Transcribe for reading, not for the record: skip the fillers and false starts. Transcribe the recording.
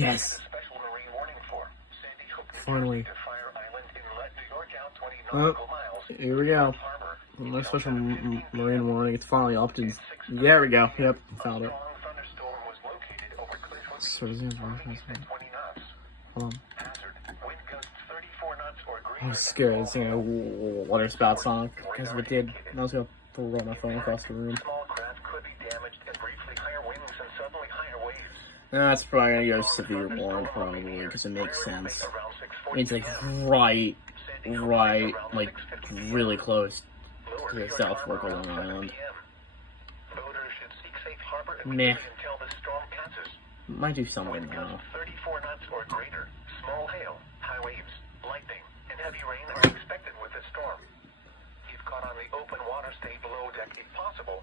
Yes. Finally. Oh, here we go. My special marine warning. It's finally up. There we go. Yep, found it. So, hold on. I was scared of singing a water spout song because if it did, I was going to throw my phone across the room. That's probably going to go severe warning, probably, because it makes sense. It's like right, like really close to the South Fork of Long Island. Meh. Might do something now. 34 knots or greater. Small hail, high waves, lightning, and heavy rain are expected with this storm. Keep caught on the open water, stay below deck if possible.